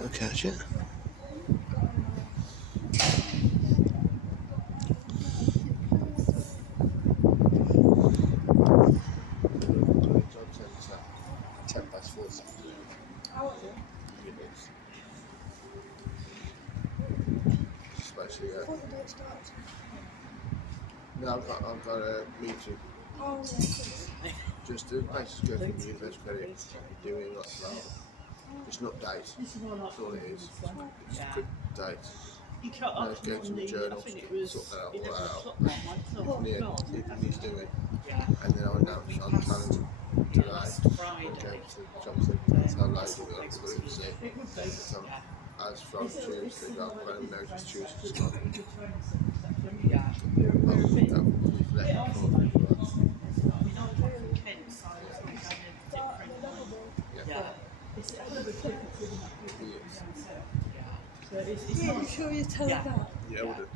I'll catch it. Especially, no, I've got a meeting. Oh, yeah. Just to basically go through the university credit, what you're doing, like that. Just an update. That's all it is. Just a quick update. Let's go to the journal, sort that out, all that out. If he's doing. And then I'll announce on talent today. Okay, to Johnson. That's how loads of it will see. So, as from Tuesday, I'll let him know it's Tuesday. Yeah, I'm sure you tell her that. Yeah, we'll do.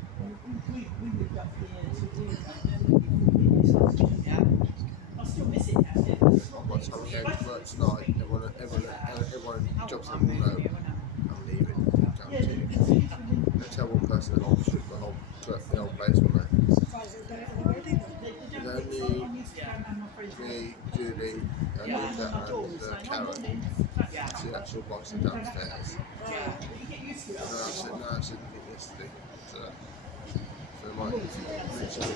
I still miss it now. By the time I go to work tonight, everyone jobs in the row. I'm leaving. Guaranteed. Don't tell one person the whole place will know. There's only me, Julie, and Linda, and Karen. It's the actual box is downstairs. And then I said, no, I said nothing yesterday. So it might literally